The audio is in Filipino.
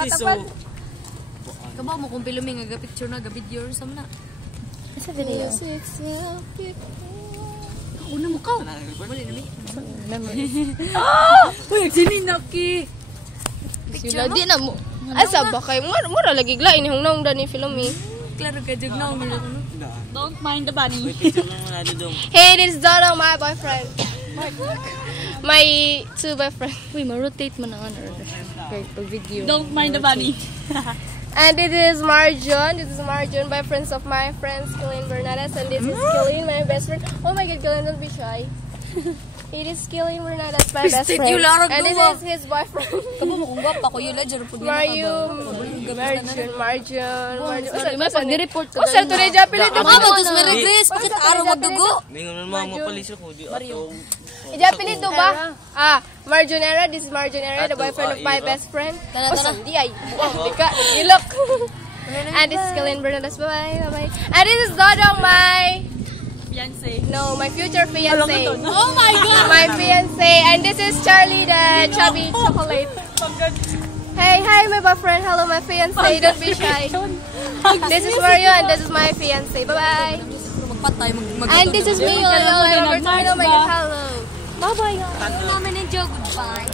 nakatapad. Kabaw mo kung pilumi nga picture na ga-video or sam na. Sa video. Una mo ka. Wala na mi. Uy, sinin na ki. Picture mo. Di na mo. Asa ba kay mura lagi glain hong nang dani film eh. Klaro ka jug na mo. Don't mind the bunny. Hey, this is Dodong, my boyfriend. My two boyfriend. Uy, ma-rotate mo na nga na video. Don't mind the bunny. And this is Marjon. This is Marjon, by friends of my friends, Killian Bernardes. And this is Killian, my best friend. Oh my God, Killian, don't be shy. It is Killian Bernardes, my best friend. And this is his boyfriend. Kamu mo kung gwapa ko yun, ledger po Marjon. May pag-report ka. Oh, sir, today Japanese. Tapos may regress. Bakit araw magdugo? Ningon mo mapalis ako di ato. Japanese do ba? Marjonera. This is Marjonera, the boyfriend of my best friend. Oh, sandi ay. Wow, di ka. Ilok. And this is Killian Bernardes. Bye-bye. And this is Dodong, my... Fiancé. No, my future fiancé. Oh my God! My fiancé. And this is Charlie, the chubby chocolate. Hey, hi, my boyfriend. Hello, my fiancé. Don't be shy. This is Mario, and this is my fiancé. Bye-bye. And this is me. Hello, my God. Hello. Bye-bye. Namin enjoy. Goodbye.